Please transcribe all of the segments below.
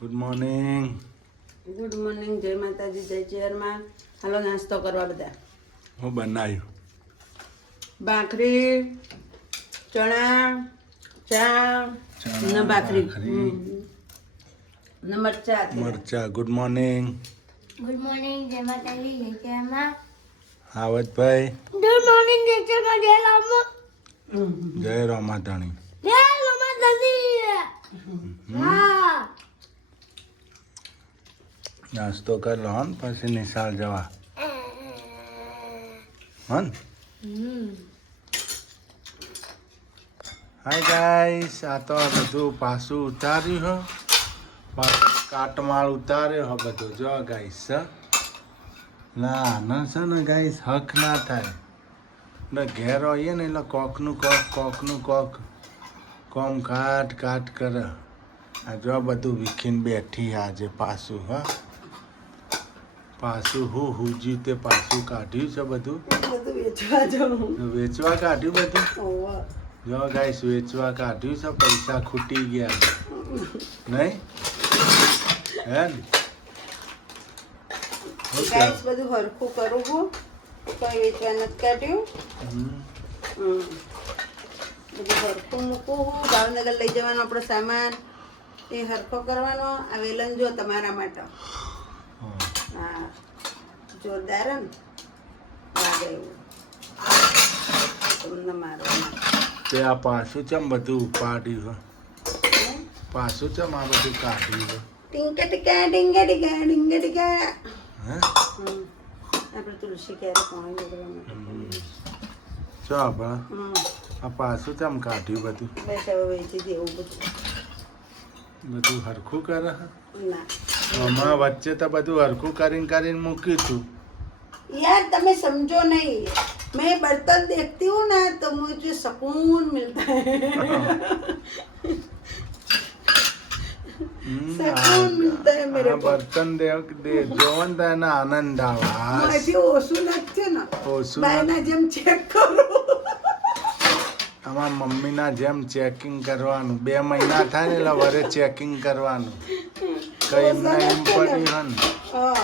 Good morning. Good morning, જય માતાજી, જય ચેરમાં. હાલો નાસ્તો કરવા બધા. હું બનાવ્યું ભાખરી, ચણા, ચા ને ભાખરી ને મરચા. Good morning. ગુડ મોર્નિંગ, જય માતાજી, જય ચેરમાં. આવતભાઈ. ગુડ મોર્નિંગ, જય ચેરમાં, જય લામો. જય રામાધાણી. જય લામાધાણી. હા. નાસ્તો કર લો હન, પછી નિશાળ જવા હન. હાય ગાઈસ, આ તો બધું પાછું ઉતાર્યું હો, પાછું કાટમાળ ઉતાર્યો હો બધું. જો ગાઈસ ના આના છે ને ગાઈસ હક ના થાય ને. ઘેર આવીએ ને એટલે કોકનું કોક કોમ કાટ કરે. આ જો બધું વીખીને બેઠી આજે પાછું પાછું હુજી તે પાછું કાઢ્યું છે બધું વેચવા જવું. વેચવા કાઢ્યું બધું. ઓવા. જો ગાઈસ વેચવા કાઢ્યું છે, પૈસા ખૂટી ગયા નહીં હે ને? ગાઈસ બધું હરખું કરું હું, કોઈ વેચવા નથી કાઢ્યું. બધું હરખું મૂકું હું. ભાવનગર લઈ જવાનો આપણો સામાન એ હરખો કરવાનો. આ વેલણ જો તમારા માટે. હા, જોરદાર હે ને? લાગે એવું તમને મારવા. તે આ પાછું ચમ બધું ઉપાડ્યું છે? પાછું ચમ આ બધું કાઢ્યું છે? ટીંકા ટીકા ટીંકા ટીકા ટીંકા ટીકા. હે આપણે તુલસી ક્યારે પાણી લેવાનું. ચો આપણા આ પાછું ચમ કાઢ્યું બધું? બસ હવે વેચી દેવું બધું હરખું કરે છે? ના હમણાં વચ્ચે તો બધું હરખું કરીને મૂક્યું હતું. यार तमें समझो नहीं. मैं बर्तन देखती हूँ ना तो मुझे सुकून मिलता है. सुकून मिलता है मेरे को. બર્તન દે જોવન તો એને આનંદ આવે. माझी ओसू लागते ना ઓછું બાયના જેમ ચેક કરો. અમારા મમ્મીના જેમ ચેકિંગ કરવાનું. 2 મહિના થાય ને એટલે વરે ચેકિંગ કરવાનું. કઈ એમને એમ પડ્યું હે ને હા,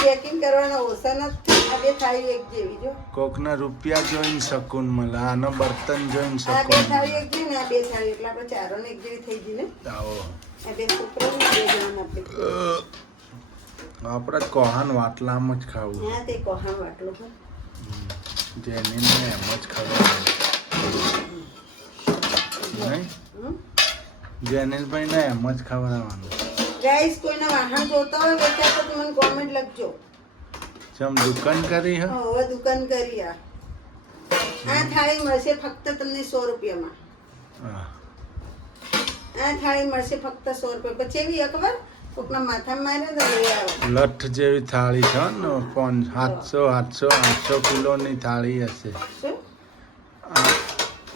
ચેકિંગ કરવાના ઓસા નથી. આ બે થાળી એક જેવી જો. કોકના રૂપિયા જોઈને શકૂન મળે, આનો બર્તન જોઈને આ બે શકૂન થાળી મળે. એક જેવી ને આ બે થાળી એટલે આપણે ચારોને એક જેવી થઈ ગઈ ને. આવો આ બે છોકરાઓને બે જણાને આપણે. આપણે કોહાન વાટલામાં જ ખાવું. હા, તે કોહાણ વાટલું હોય. જેની એમ જ ખબર નહીં. જેનિલભાઈ ને એમ જ ખવડાવવાનું. ગાઈસ, કોઈના વાહન જોતા હોય વેચાતા તો મને કોમેન્ટ લખજો. ચમ દુકાન કરી હે? હવે દુકાન કરી આ થાળી મળશે ફક્ત તમને 100 રૂપિયામાં. હા. આ થાળી મળશે ફક્ત 100 રૂપિયા. પછી એવી ખબર કોકના માથામાં મારે તો લઈ આવો. લઠ જેવી થાળી છે ને 700 કિલોની થાળી હશે. શું?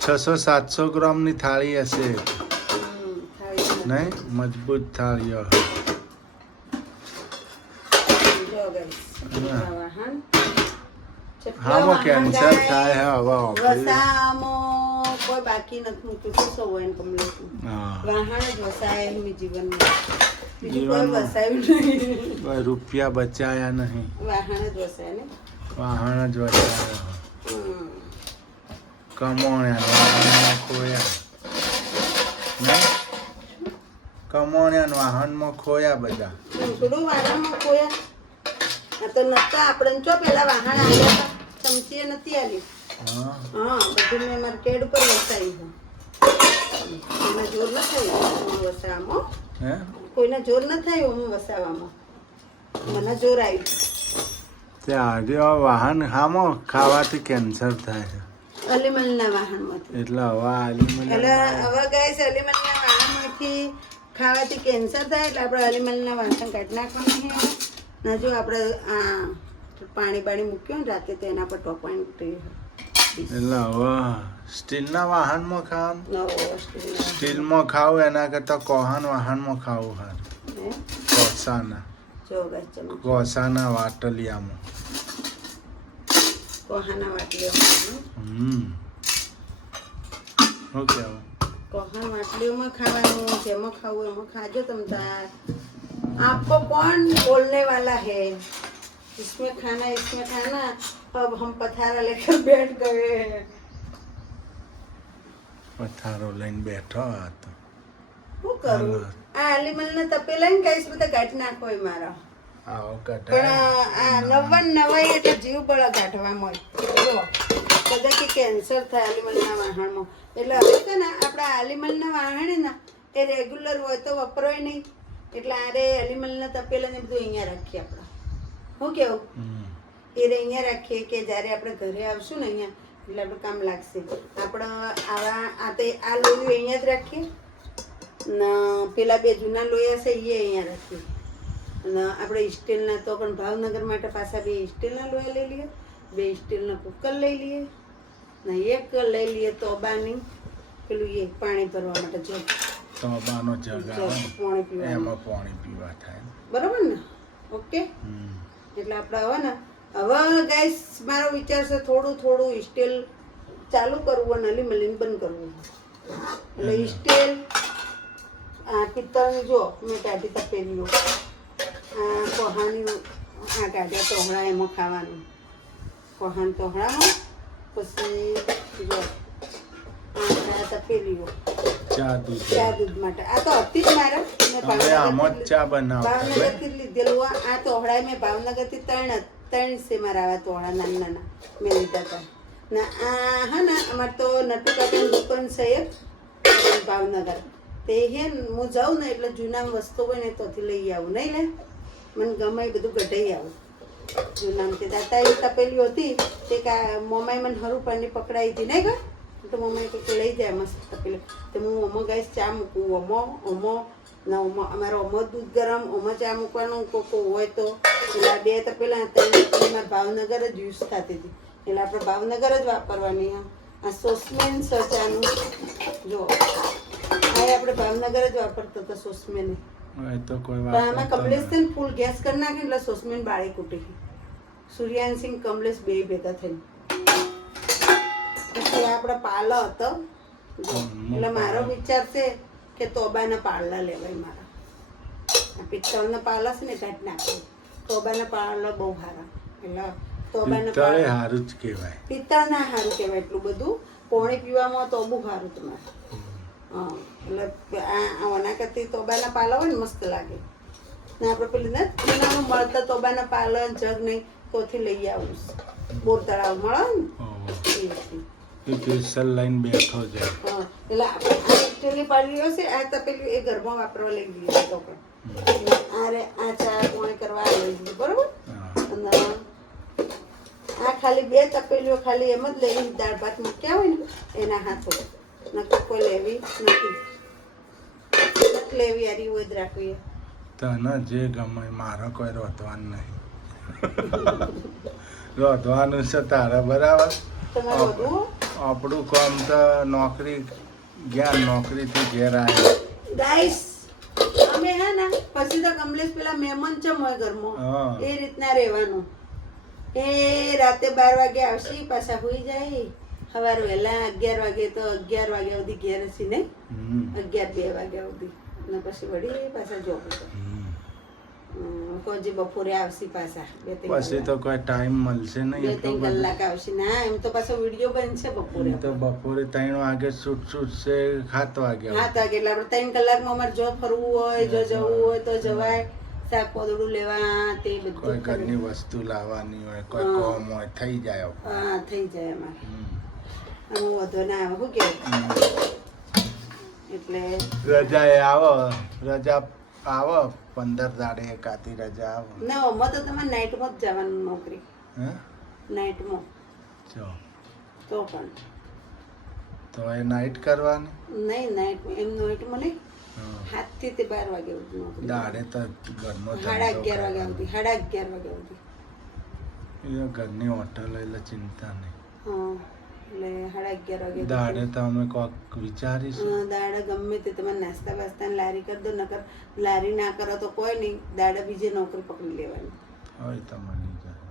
600-700 ગ્રામની થાળી હશે. થાળી નહીં મજબૂત થાળીઓ. જો ગાઈસ આ વાહન હામાં કેન્સર થાય હે હવે. વસામો કોઈ બાકી નથી મૂક્યું. શું હોય ને કમલેશ હા, વાહન જ વસાય એમ જીવનમાં. બીજું કોઈ જીવનમાં. વસાયું નહીં. કોઈ રૂપિયા બચાયા નહીં, વાહન જ વસાય ને. વાહન જ બચાયા. હમ. કમોણ્યા વાહનમાં ખોયા નહીં? કમોણ્યા વાહનમાં ખોયા બધા. થોડું વાહનમાં ખોયા. આ તો નતા આપણે ચો પેલા વાહન આવ્યા હતા. ચમચીએ નથી આલી. હા, હા, બધું મેં મારા કેડ ઉપર વસાયું. કોઈના જોર ન થયું હું વસાવામાં. હે કોઈના જોર ન થયું હું વસાવામાં. મને જોર આવ્યું. તે આજે આ વાહન હામાં ખાવાથી કેન્સર થાય છે. અલીમલના વાહનમાંથી. એટલે હવે આલી એટલે હવે ગાઈસ અલીમલના વાહનમાંથી ખાવાથી કેન્સર થાય એટલે આપણે અલીમલના વાસણ કાઢી નાખવાનું છે. ના જો આપણે આ પાણી મૂક્યું ને રાતે તો એના પર ટોપાણી એટલે હવે સ્ટીલના વાહનમાં ખાવાનું. નવો સ્ટીલમાં ખાવું એના કરતાં કોહાન વાહનમાં ખાવું હારું. કોસાના જો ગાઈસ ચલો કોસાના વાટલિયામાં. કોહાના વાટલીઓ. શું કહેવું? કોહાન વાટલીઓમાં ખાવાનું. જેમાં ખાવું એમાં ખાજો તમ તાર. आपको कौन बोलने वाला है इसमें खाना अब हम पथारा लेकर बैठ गए हैं પથારો લઈને બેઠો હતો. શું કરું આ આલીમલને તપેલા ને કઈશ બધા ગાંઠ નાખો હોય મારા આવો પણ કઢાય. આ નવાઈ એટલે જીવ બળા ગાંઠવામાં હોય જો બધા કે કેન્સર થાય આલીમલના વાહણમાં એટલે હવે છે ને આપણા આલીમલના વાહણે ને એ રેગ્યુલર હોય તો વપરાય નહીં એટલે આરે આલીમલના તપેલા ને બધું અહીંયા રાખીએ આપણે શું કેવું એ અહીંયા રાખીએ કે જ્યારે આપણે ઘરે આવશું ને અહીંયા એટલે આપણે કામ લાગશે આપણે આ લોહી અહીંયા જ રાખીએ ને પેલા બે જૂના લોયા છે એ અહીંયા રાખીએ અને આપણે સ્ટીલના તો પણ ભાવનગર માટે પાછા બે સ્ટીલના લોયા લઈ લઈએ બે સ્ટીલના કુકર લઈ લઈએ ને એક લઈ લઈએ તોબાની પેલું એ પાણી ભરવા માટે જગ તોબાનો જગ આવે પાણી પીવા એમાં પાણી પીવા થાય. બરાબર ને ઓકે એટલે આપણે હવે ગાઈસ મારો વિચાર છે થોડું સ્ટીલ ચાલુ કરવું અને અલીમલીને બંધ કરવું એટલે સ્ટીલ આ પિત્તળની જો મેં કાઢી તપેલીઓ આ કોહાની આ કાઢ્યા તોહળા એમાં ખાવાનું કોહાન તોહળામાં પછી જો આ તપેલીઓ ચા દૂધ. ચા દૂધ માટે આ તો હતી જ મારા મેં હવે આમાં જ ચા બનાવતા ભાવનગરથી લીધેલું આ તોહળા મેં ભાવનગરથી ત્રણ છે મારા આવા તોહળા નાના મેં લીધા હતા ને આ હા ને અમારે તો નટુ કાકાની દુકાન છે એક ભાવનગર તે હે ને હું જાઉં ને એટલે જૂના વસ્તુ હોય ને તોથી લઈ આવું નહીં લે મને ગમે એ બધું ગઢાઈ આવું જૂનામથી દાતા એવી તપેલી હતી તે મમ્માએ મને હરું પાણી પકડાઈ હતી નહીં ગઈ તો મમ્માએ કંઈક લઈ જાય મસ્ત તપેલી તો હું ઓમો ગાઈશ ચા મૂકું ઓમો ને અમારો ઓમો દૂધ ગરમ ઓમો ચા મૂકવાનું કોકો હોય તો પેલા બે તપેલા મારે ભાવનગર જ યુઝ થતી હતી એટલે આપણે ભાવનગર જ વાપરવાની આ સોસમેન સચાનું જો આ આપણે ભાવનગર જ વાપરતો હતો સોસમેન એ તો કોઈ પણ આમાં વાત કમલેશ છે ને ફૂલ ગેસ કરી નાખે એટલે સોસમેન બાળી કૂટી સૂર્યાનસિંહ કમલેશ બે ભેગા થઈને પછી આપણે પાલો હતો એટલે મારો વિચાર છે કે તોબાના પાળલા લેવાય મારા આ પિત્તળના પાલા છે ને કાઢી નાખે તોબાના પાળલા બહુ સારા એટલે તોબાના પિત્તળે પાળલા હારું જ કહેવાય. પિત્તળ ના સારું કહેવાય એટલું બધું પાણી પીવામાં તો બહુ સારું તમારે હા એટલે આ ઓના કરતી તોબાના પાલા હોય ને મસ્ત લાગે ને આપણે પેલી ને જૂનામાં મળતા તોબાના પાલા જગ નહીં તોથી લઈ આવું બોર તળાવ મળે ને એથી. એ સ્પેશિયલ લઈને બેઠો છે. હા એટલે આપણે આ સ્ટીલની પાલીઓ છે આ તપેલી એ ઘરમાં વાપરવા લઈ ગઈ તો પણ આ ચા પાણી કરવા લઈ ગઈ બરોબર અને આ ખાલી બે તપેલીઓ ખાલી એમ જ લેવી દાળ ભાત મૂક્યા હોય ને એના હાથો નકર કોઈ લેવી નથી લેવી યારી હોય જ રાખવી તને જે ગમે મારો કોઈ રોધવાનું નહીં. રોધવાનું છે તારે બરાબર. તમારે વધુ આપણું કામ તો નોકરી ગયા નોકરીથી ઘેર આવ્યા. ગાઈસ અમે હે ને પછી તો કમલેશ પેલા મહેમાન ચમ હોય ઘરમાં હા. એ રીતના રહેવાનું એ રાતે 12 વાગે આવશે પાછા હોઈ જાય સવારે વહેલા 11 વાગે તો 11 વાગ્યા સુધી ઘેર હશે નહીં 11-2 વાગ્યા સુધી અને પછી વળી પાછા જોબ કોઈ બપોરે આવશે પાછા 2-3 પછી તો કોઈ ટાઈમ મળશે નહીં. 2-3 કલાક આવશે ના એમ તો પાછો વિડીયો બનશે બપોરે તો બપોરે 3 વાગે છૂટ છે 7 વાગે. 7 વાગે એટલે આપણે 3 કલાકમાં અમારે જો ફરવું હોય જો જવું હોય તો જવાય શાક પોદડું લેવા તે કોઈ બધું ઘરની વસ્તુ લાવવાની હોય કોઈ કામ હોય થઈ જાય. હા થઈ જાય અમારે આમાં વધુ ના આવે શું કે એટલે રજા એ આવો રજા આવો 15 દાડે એકાદી રજા આવો. ના આમાં તો તમારે નાઇટમાં જ જવાનું નોકરી હે નાઇટમાં જો તો પણ તો એ નાઈટ કરવાની. નહીં નાઇટમાં એમ નાઇટમાં નહીં 7 થી તે 12 વાગે સુધી નોકરી દાડે તો ઘરનો 11:30 વાગ્યા સુધી 11:30 વાગ્યા સુધી એ ઘરની હોટલ એટલે ચિંતા નહીં. હા એટલે 11:30 વાગે દાડે તો અમે કોક વિચારીશું. દાડા ગમે તે તમારે નાસ્તા બાસ્તા લારી કરી દો નકર લારી ના કરો તો કોઈ નહીં દાડા બીજે નોકરી પકડી લેવાની હવે તો મળી જાય.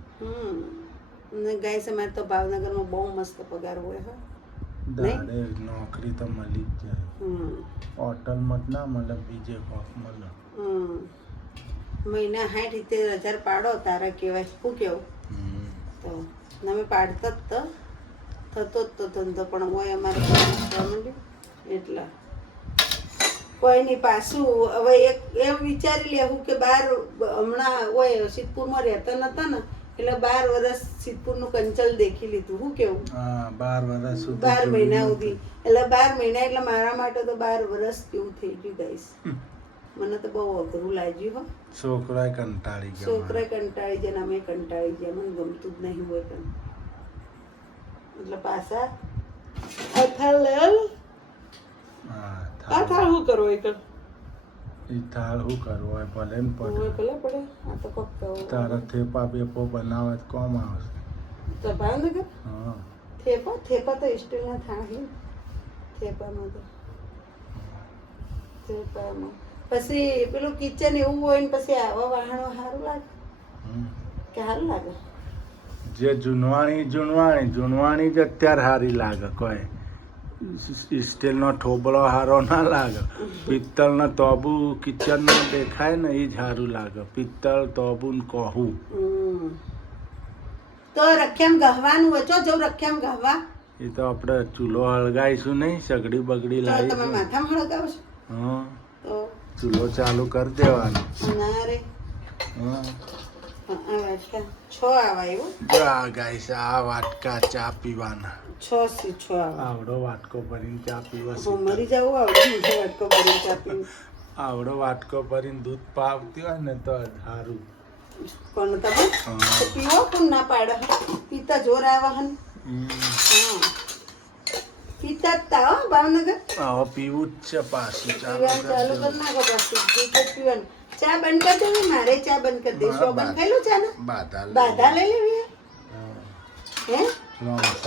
ને ગાઈસ અમારે તો ભાવનગરમાં બહુ મસ્ત પગાર હોય હા દાડે નોકરી તો મળી જ જાય. હોટલમાં જ ના મળે બીજે કોક મળે. મહિના 60-70,000 પાડો તારા કહેવાય. શું કેવું? હમ. તો અમે પાડતા જ થતો જ તો ધંધો, પણ હોય અમારે થવા માંડ્યું એટલે કોઈ નહીં. પાછું હવે એક એમ વિચારી લેવું કે બાર હમણાં હોય સિદ્ધપુરમાં રહેતા નતા ને એટલે 12 વર્ષ સિદ્ધપુરનું કંચલ દેખી લીધું. શું કેવું? હા 12 વર્ષ સુધી 12 મહિના સુધી એટલે 12 મહિના એટલે મારા માટે તો 12 વર્ષ જેવું થઈ ગયું ગાઈસ. મને તો બહુ અઘરું લાગ્યું હો. છોકરાએ કંટાળી ગયા. છોકરા કંટાળી જાય ને અમે કંટાળી ગયા. મને ગમતું જ નહીં હોય પણ એટલે પાછા અથાળ લે હા આ થાળ શું કરવો એ કર ઈ થાળ શું કરવો હોય ભલે ને પડે. ભલે પડે. આ તો કોક તારા થેપા બેપો બનાવે તો કોમ આવશે. તો ભાવનગર હા થેપા તો સ્ટીલના થાળ છે થેપામાં તો થેપામાં પછી પેલું કિચન એવું હોય ને પછી આવા વાહણો સારું લાગે હમ. કે સારું લાગે? જે જૂનવાણી જ અત્યારે સારી લાગે. કોઈ સ્ટીલનો ઠોબળો સારો ના લાગે. પિત્તળનો તોબુ કિચનમાં દેખાય ને એ જ સારું લાગે. પિત્તળ તોબુ ને કહું તો રખ્યામ ગહવાનું હોય. ચો જવું રખ્યામ ગહવા? એ તો આપણે ચૂલો હળગાઈશું નહીં, સગડી બગડી તમે લાવી. માથામાં હળગાવશો હા તો ચૂલો ચાલુ કરી દેવાનો. ના રે હા છ આવાય જો આ ગાઈસ આ વાટકા ચા પીવાના. 6 આવા. આવડો વાટકો ભરીને ચા પીવા. હું મરી જાઉં આવડે મોટો વાટકો ભરીને ચા પીવું. આવડો વાટકો ભરીને દૂધ પાવતી હોય ને તો સારું. કોણ તમે તો પીવો કોણ ના પાડે? પીતા જોર આવે હન. હા પીતા જ તા હો ભાવનગર. હવે પીવું જ છે પાછું. ચા પીવાનું ચાલુ કરી નાખો પાછું. દૂધ જ પીવાનું. ચા બંધ કરી દેવી. મારે ચા બંધ કરી દઈશું. બંધ ખાઈ લો ચા ને બાધા લઈ લેવી હે.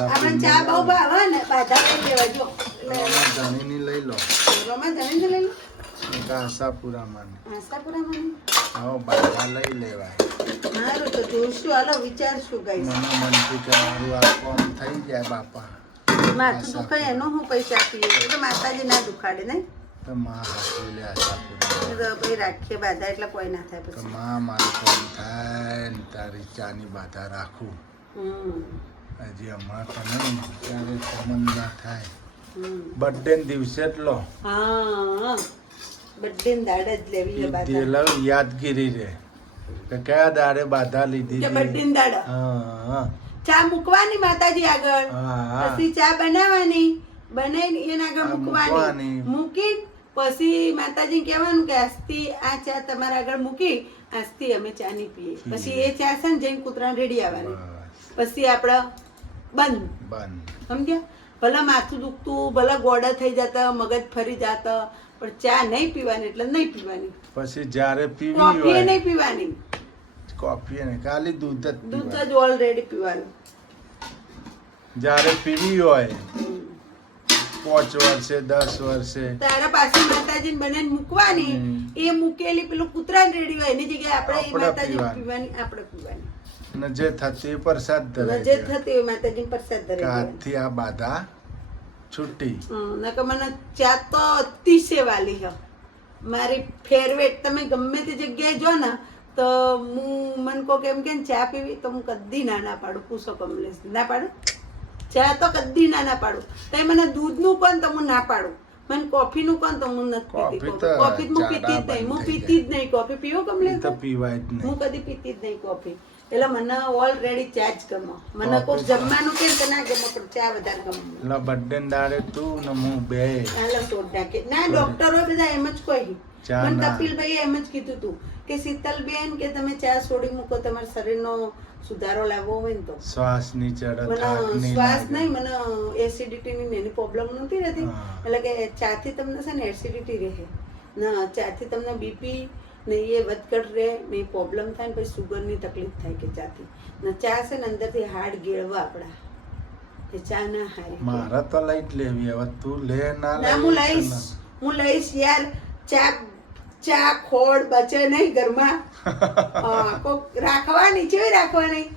આપણે ચા બહુ ભાવે ને બાધા લઈ લેવા. જો ધણીની લઈ લો. રોમાં જણીને લઈ લો. આશાપુરામાં આશાપુરામાં હવે બાધા લઈ લેવાય. સારું તો જોઈશું. હાલો વિચારશું ગાઈસ. મને મનથી કે મારું આ કામ થઈ જાય બાપા. માથું દુખે એનો હું પૈસા આપીએ એ તો માતાજી ના દુખાડે નહીં તો માં હાથવી લે આશાપુરા. એ તો ભાઈ રાખીએ બાધા એટલે કોઈ ના થાય તો પછી. માં મારું કામ થાય ને તારી ચાની બાધા રાખું. હજી હમણાં તો નહીં ત્યારે કોમન ના થાય. બર્થડે ને દિવસે જ લો. હા બર્થડે ને દાડે જ લેવી છે બાધા. લવ યાદગીરી રે કે કયા દાડે બાધા લીધી કે હતી. બર્થડે ને દાડે હા ચા મૂકવાની માતાજી આગળ. હા પછી ચા બનાવવાની. બનાવીને એના આગળ મૂકવાની. મૂકવાની. મૂકી પછી માતાજી કહેવાનું કે આજથી આ ચા તમારા આગળ મૂકી આજથી અમે ચા નહીં પીએ. પછી એ ચા છે ને જઈને કૂતરાને રેડી આવવાની. પછી આપણે બંધ સમજ્યા. ભલે માથું દુખતું ભલે ગોડા થઈ જતા મગજ ફરી જતા પણ ચા નહીં પીવાની એટલે નહીં પીવાની. પછી જ્યારે પીવી કોફી હોય નહીં પીવાની. કોફી ને ખાલી દૂધ જ દૂધ પીવાનું. જ ઓલરેડી પીવાનું. જ્યારે પીવી હોય 5 વર્ષે 10 વર્ષે તારા પાસે માતાજીને બનાવીને મૂકવાની. એ મૂકેલી પેલું કૂતરાને રેડી હોય એની જગ્યાએ આપણે એ માતાજી પીવાની. આપણે પીવાની. ને જે થતી પ્રસાદ ધરાય જે થતી હોય માતાજી પ્રસાદ ધરે. આજથી આ બાધા છૂટી. નકર મને ચા તો અતિશય વાલી છે. મારી ફેવરેટ. તમે ગમે તે જગ્યાએ જો ને તો હું મન કહો કે એમ કે ચા પીવી તો હું કદી ના પાડું. પૂછો કમલેશ ના પાડું ચા તો કદી ના પાડું. તો મને દૂધનું કોણ તો હું ના પાડું. મને કોફીનું કોણ તો હું નથી પીતી. કોફી હું પીતી જ નહીં. હું પીતી જ નહીં કોફી. પીવો કમલેશ? તો પીવાય જ નહીં. હું કદી પીતી જ નહીં કોફી. એટલે મને ઓલરેડી ચા જ ગમે. મને કોઈ જમવાનું કેમ કે ના ગમે પણ ચા વધારે ગમે. એટલે બર્થડે દાડે તું ને હું બે હાલો સોડા કે ના ડોક્ટરો બધા એમ જ કહી. મને કપિલભાઈ એમ જ કીધું તું કે શીતલબેન કે તમે ચા છોડી મૂકો તમારા શરીરનો સુધારો લાવવો હોય ને તો. શ્વાસ ની ચડે મને શ્વાસ નહીં મને એસિડિટીની એની પ્રોબ્લેમ નથી રહેતી. એટલે કે ચાથી તમને છે ને એસિડિટી રહે ના ચાથી તમને બીપી ને એ વધઘટ રહે ને એ પ્રોબ્લેમ થાય ને પછી સુગરની તકલીફ થાય કે ચાથી ને ચા છે ને અંદરથી હાડ ગેળવા આપણા એ ચા ના હારી. મારા તો લઈ જ લેવી. હવે તું લે ના લે. હું લઈશ યાર. ચા ખોડ બચે નહીં ઘરમાં. કોક રાખવાની છે રાખવાની.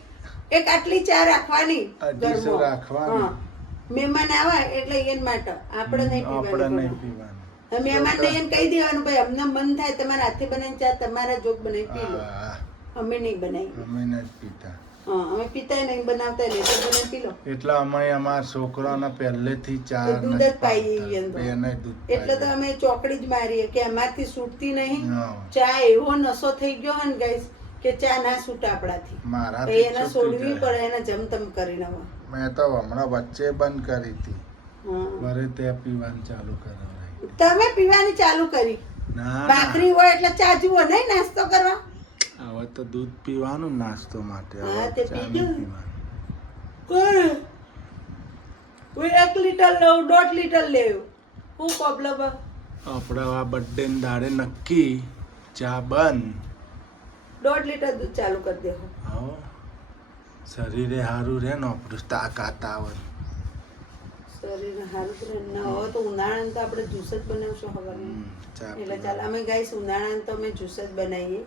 એક આટલી ચા રાખવાની ઘરમાં. મહેમાન આવે એટલે એન માટે આપણે નહીં પીવાની. મહેમાન ને એને કહી દેવાનું ભાઈ અમને મન થાય તમારા હાથે બનાવીને ચા તમારા જોગ બનાવી પી લો. હા, અમે નહીં બનાવી. અમે નથી પીતા. હા અમે પીતાય નહીં બનાવતા નહીં તો બનાવી પી લો. એટલે અમે અમારા છોકરાને પહેલેથી ચા તો દૂધ જ પાઈ દઈએ એમ તો. એને દૂધ એટલે તો અમે ચોકડી જ મારીએ કે અમારથી છૂટતી નહીં. હા. ચા એવો નશો થઈ ગયો હોય ને ગાઈસ કે ચા ના છૂટે આપણાથી. મારાથી એને છૂટી છોડવી જાય. પડે એને જમતમ કરીને હવે. મેં તો હમણાં વચ્ચે બંધ કરી હતી. હા. વરે તે પીવાનું ચાલુ કરાવડાવી. તમે પીવાની ચાલુ કરી. ના ભાખરી હોય એટલે ચા જુઓ નહીં નાસ્તો કરવા. હવે તો દૂધ પીવાનું નાસ્તો માટે. હવે હા, તે ચા પીજો. નહીં પીવાનું. કોણ કોઈ 1 લીટર લઉં 1.5 લીટર લેવું શું પ્રોબ્લેમ? આપણે આ બર્થડે ને દાડે નક્કી ચા બંધ. 1.5 લીટર દૂધ ચાલુ કરી દેવું. હો શરીરે સારું રહે ને આપણું તાકાત આવે. શરીરને સારું જ રહે ને હવે તો ઉનાળામાં તો આપણે જ્યુસ જ બનાવશું સવારમાં. ચા એટલે ચાલ અમે ગાઈસ ઉનાળામાં તો અમે જ્યુસ જ બનાવીએ.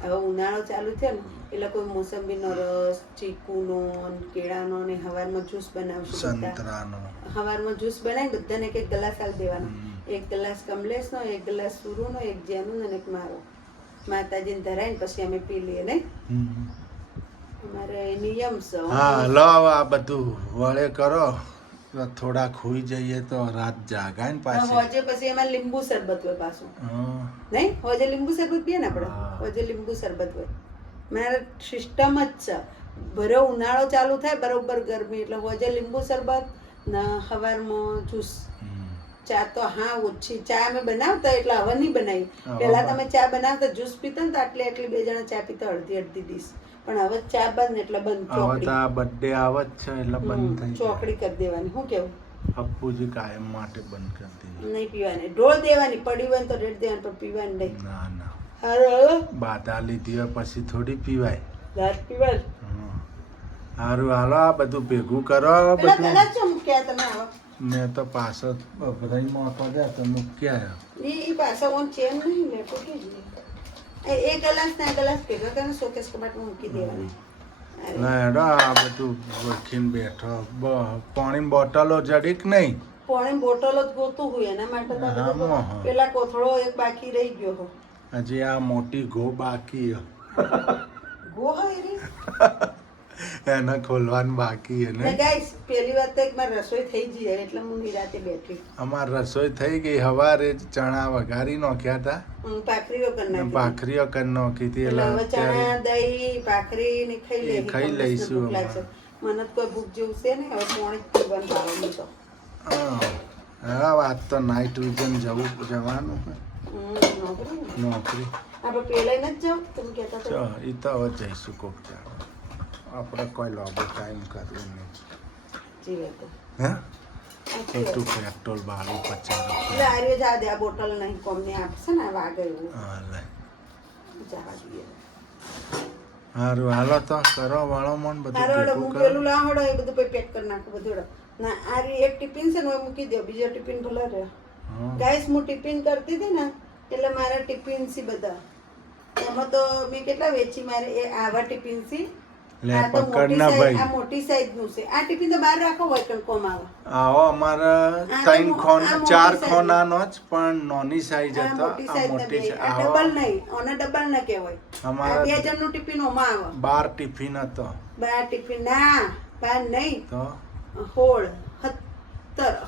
હવે ઉનાળો ચાલુ થયો ને એટલે કોઈ મોસંબીનો રસ ચીકુનો ને કેળાનો ને સવારમાં જ્યુસ બનાવશું બધા. સંતરાનો. સવારમાં જ્યુસ બનાવી બધાને એક ગ્લાસ આલ દેવાનો. એક ગ્લાસ કમલેશનો, એક ગ્લાસ સુરુનો, એક જેનું અને એક મારો. માતાજીને ધરાઈને પછી અમે પી લઈએ ને. હમ. અમારે નિયમ છે. હા લો હવે આ બધું વળે કરો તો થોડા ખોઈ જઈએ તો રાત જાગાય ને પાછી. હોજે પછી એમાં લીંબુ શરબત હોય પાછું. હા. નહીં હોજે લીંબુ શરબત પીએ ને આપણે. હા. હોજે લીંબુ શરબત હોય. મારે સિસ્ટમ જ છે. ભરે ઉનાળો ચાલુ થાય બરોબર ગરમી એટલે હોજે લીંબુ શરબત ને સવારમાં જ્યુસ. હમ. ચા તો હા ઓછી ચા અમે બનાવતા એટલે હવે નહીં બનાવી. હવે પહેલા બંધ. તમે ચા બનાવતા જ્યુસ પીતા ને તો આટલી 2 જણા ચા પીતા અડધી ડીશ. પણ હવે ચા બંધ એટલે બંધ. હવે તો ચોકડી આ બર્થડે આવે જ છે એટલે બંધ થઈ જાય. ચોકડી કરી દેવાની. શું કેવું? અપ્પુજી કાયમ માટે બંધ કરી દીધી. નહીં પીવાની. ઢોળ દેવાની પડી હોય ને તો રેડ દેવાની પણ પીવાની નહીં. ના ના હારું બાધા લીધી હોય પછી થોડી પીવાય. રાત પીવાની. હમ. હારું હાલો આ બધું ભેગું કરો પેલા બધું. પેલા જ મૂક્યા તમે આવા. મેં તો પાછો અભરાઈમાં આપવા ગયા તો મૂકી આવ્યો. ઈ પાછા ઓન ચેન નહીં લે તૂટી જ નહીં. એ ગ્લાસ ના ગ્લાસ ભેગા કરીને શોકેસ કબાટમાં મૂકી દેવાની. ના હેડો આ બધું વખીને બેઠો પાણી બોટલો જડીક નહીં. પાણી બોટલો જ ગોતું હોય એના માટે તો હા, બધું હા. પેલા કોથળો એક બાકી રહી ગયો હો. હજી આ મોટી ઘો બાકી હે. ગો હોય રે. એને ખોલવાનું બાકી હે ને ને. ગાઈસ પેલી વાત તો એક મારી રસોઈ થઈ ગઈ એટલે હું નિરાતે બેઠી. અમાર રસોઈ થઈ ગઈ હવારે જ ચણા વઘારી નાખ્યા હતા ભાખરીઓ કરી ને નાખી. ભાખરીઓ કરી નાખી હતી એટલે એટલે હવે ચણા અત્યારે દહીં ભાખરી ને ખાઈ એ લે. ખાઈ લઈશું મને તો કોઈ ભૂખ જેવું છે ને હવે પાણી જ પીવાનું ભાવે નહીં તો. હા વાત તો નાઇટ વિઝન જવાનું હે. નોકરી ને. નોકરી આપણે પેલા નથી જાવ તમે કહેતા ચો હતા. એ તો હવે જઈશું કોક જાવ આપણે કોઈ લાંબો ટાઈમ કરવું નહીં. જી વાત. હે સાચી વાત. એટલું પેટ્રોલ બાળું 50 એટલે રૂપિયા. આર્યો જા દે આ બોટલ નહીં કોમને આપશે ને આ વાગે એવું હા લે જવા દઈએ. હારું હાલો તો કરો વાળો મન બધું હારો ભેગું હું કરો. પેલું લાવડો એ બધું પછી પેક કરી નાખું બધું ના આ એક ટિફિન છે ને એ મૂકી દો બીજો ટિફિન ભલે રહે. હા. ગાઈસ હું ટિફિન કરતી હતી ને એટલે મારા ટિફિન સી બધા એમાં તો મેં કેટલા વેચી મારે એ આવા ટિફિન સી. લે આ તો પકડ મોટી ના સાઈઝ ભાઈ. આ મોટી સાઈઝ નું છે. આ ટિફિન તો બહાર રાખો હોય પણ કોમ આવે. આવો અમારે આ 3 તો ખોના આ મોટી 4 size ખોનાનો જ પણ નાની સાઈઝ આ હતો મોટી આ સાઈઝ મોટી છે. આ આવો ડબલ નહીં ઓને ડબલ ના કહેવાય. આ અમારે 2 જણનું ટિફિન ઓમાં આવે. 12 ટિફિન હતો બાર ટિફિન ના બાર નહીં તો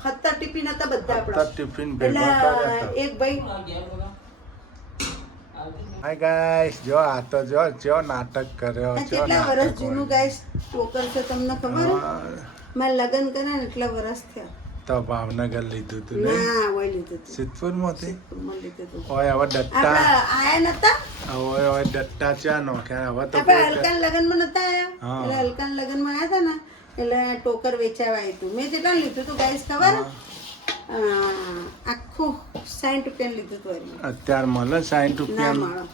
17 ટિફિન હતા બધા 17 આપણા. ટિફિન એટલે ભેગા કર્યા હતા. એક ભાઈ હાય ગાઈસ જો આ તો જો નાટક કર્યો આ જો કેટલા વર્ષ નાટક જૂનું ગાઈસ ટોકર છે તમને ખબર હે? મારે લગ્ન કર્યા ને એટલા વર્ષ થયા. તો ભાવનગર લીધું તું ને ના ઓય લીધું હતું. સિદ્ધપુર માંથી મને લીધું હતું. ઓય હવે ડટ્ટા આપણા આયા નતા ઓય ડટ્ટા ચા નો કે હવે તો આપણા હલકાન લગ્નમાં નતા આયા. હા. એટલે હલકાન લગ્નમાં આયા હતા ને એટલે ટોકર વેચાવા આવ્યું હતું. મેં કેટલા લીધું હતું ગાઈસ ખબર હે? આખું 60 રૂપિયા લીધું હતું એનું. અત્યારે મળે 60 ના રૂપિયા મારો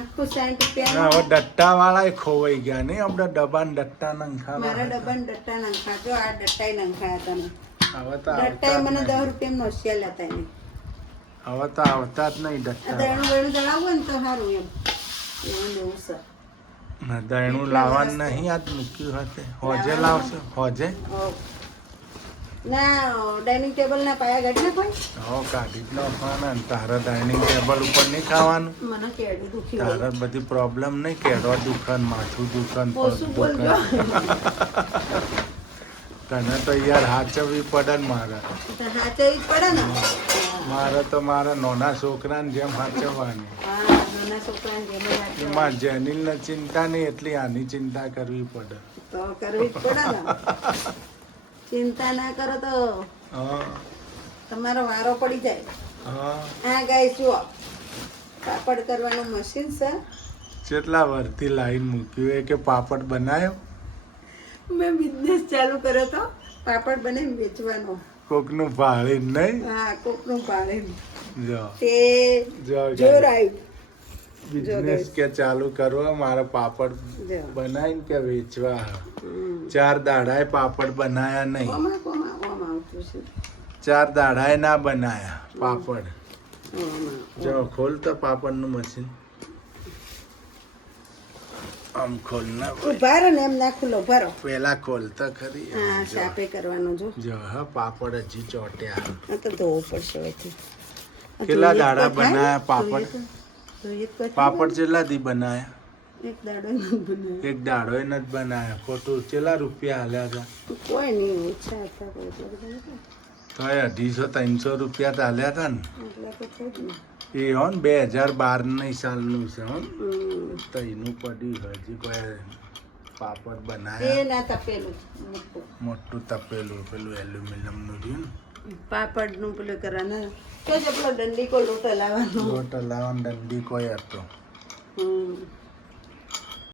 આખું 60 હવે રૂપિયા ડટ્ટા વાળા ખોવાઈ ગયા નહીં આપણે ડબ્બા ને ડટ્ટા નંખા મારા ડબ્બાને ડટ્ટા નંખા જો આ ડટ્ટાય નંખાયા હતા ને હવે તો ડટ્ટાએ આવતા મને જ 10 રૂપિયામાં નોશિયા લેતા એને. હવે તો આવતા જ નહીં આ ડટ્ટા દળનું વેણું દળાવવું હોય ને તો સારું એમ એવું ને એવું છે. દયણું લાવવાનું નહીં આજ મૂક્યું હશે હોજે લાવશો હોજે હોવ. ના ડાઇનિંગ ટેબલ ના પાયા ગાડી ના કોઈ હો કાઢી જ નાખવાના ને તારે ડાઇનિંગ ટેબલ ઉપર નહીં ખાવાનું. મને કેડું દુખી તારે બધી પ્રોબ્લેમ નહીં, કેળો દુકાન, માથું દુકાન, ઓછું પગ બોલજો. દુકાન. તને તો યાર હાચવવી પડે ને મારે. સાચવવી જ પડે ને. મારે તો મારા નાના છોકરાને જેમ હાચવવાની. હા નાના છોકરાને જેમ જ સાચવવાનું. એમાં જેનિલને ચિંતા નહીં એટલી આની ચિંતા કરવી પડે. તો કરવી જ પડે ને. ચિંતા ના કરો તો હા તમારો વારો પડી જાય. હા. હા ગાઈસ જુઓ પાપડ કરવાનું મશીન છે. કેટલા વર્ષથી લાઈન મૂક્યું એ કે પાપડ બનાવ્યો. મેં બિઝનેસ ચાલુ કર્યો તો પાપડ બનાવીને વેચવાનો. કોકનું ભાળીને નહીં. હા કોકનું પાડે જો તે જો જોર આવ્યું. બિઝનેસ કે ચાલુ કરવા મારા પાપડ જો બનાવીને કે વેચવા. હમ. 4 દાડાએ પાપડ બનાયા નહીં. ઓમાં આવતું છે. 4 દાડાએ ના બનાયા પાપડ. ઓમાં. જો ખોલ તો પાપડનું મશીન. આમ ખોલ ના ભાઈ. ઉભા રહો ને એમ ના ખુલ્લો ભરો. પેલા ખોલ તો ખરી. હા જો. સાપે કરવાનું જો જો હા પાપડ હજી ચોટ્યા. આ તો ધોવું પડશે હવેથી. આ કેટલા જોઈએ દાડા તો થાય ને? બનાયા પાપડ? જોઈએ તો થાય પાપડ કેટલા દી બનાયા? ને? એક દાડો નથી બનાવ્યો. એક દાડો એ નથી બનાયા. ખોટું કેટલા રૂપિયા હાલ્યા હતા? કોઈ નહીં ઓછા હતા કોઈ એટલા બધા નહોતા. તો 250-300 રૂપિયા તો હાલ્યા હતા ને. એટલા તો થઈ જ ને. એ હો ને 2012 સાલનું છે હો. હમ. તો એનું પડ્યું હજી કોઈ પાપડ એ બનાયા. ના તપેલું મોટું. મોટું તપેલું પેલું એલ્યુમિનિયમનું રહ્યું ને. પાપડનું પેલું કરવાના તો જ આપણો દંડી કો લોટો લાવવાનો. લોટ લાવવાનો દંડી કોઈ હતો. હમ